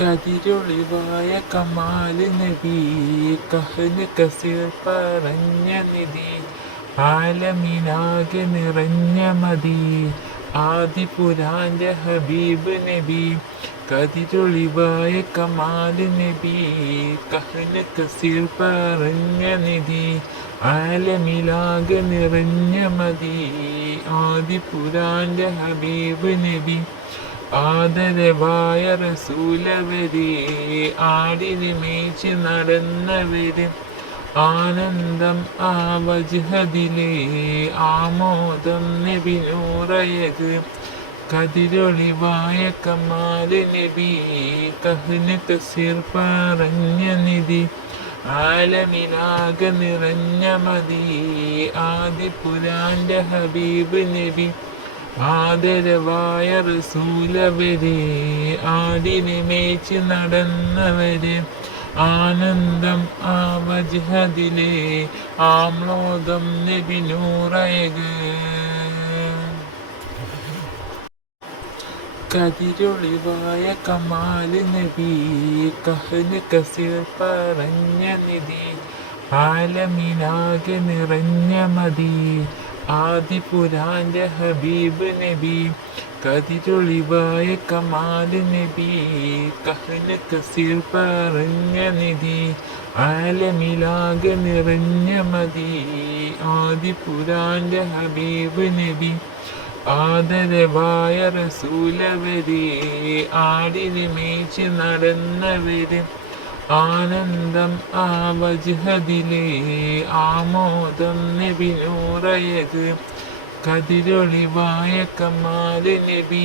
കതിരൊളിവായ കമാല് നബി, കഹ്ല് കസീർ പറഞ്ഞ നിധി, ആലമിനാകെ നിറഞ്ഞ മതി, ആദിപുരാന്റെ ഹബീബ് നബി. കതിരൊളിവായ കമാല് നബി, കഹ്ല് കസീർ പറഞ്ഞ നിധി, ആലമിലാകെ നിറഞ്ഞ മതി, ആദിപുരാന്റെ ഹബീബ് നബി. ആദരവായ റസൂലവരെ, ആടിന് മേച്ച് നടന്നവര്, ആനന്ദം ആ വജ്ഹദിലെ, ആമോദം നബി നൂറയക്. കതിരൊളിവായ കമാല് നബി, കഹ്ല് കസീർ പറഞ്ഞ നിധി, ആലമിലാകെ നിറഞ്ഞ മതി, ആദിപുരാന്റെ ഹബീബ് നബി. ആദരവായ റസൂലവരെ, ആടിനെ മേച്ച് നടന്നവര്, ആനന്ദം ആ വജ്ഹദിലെ, ആമ്ലോദം നബി നൂറയക്. കതിരൊളിവായ കമാല് നബി, കഹ്ല് കസീർ പറഞ്ഞ നിധി, ആലമിനാകെ നിറഞ്ഞ മതി, ആദിപുരാന്റെ ഹബീബ് നബി. കതിരൊളിവായ കമാല് നബി, കഹ്ല് കസീർ പറഞ്ഞ നിധി, ആലമിലാകെ നിറഞ്ഞ മതി, ആദിപുരാന്റെ ഹബീബ് നബി. ആദരവായ റസൂലവരെ, ആടിന് മേച്ച് നടന്നവര്, ആനന്ദം ആ വജ്ഹദിലെ, ആമോദം നബി നൂറയക്. കതിരൊളിവായ കമാല് നബി,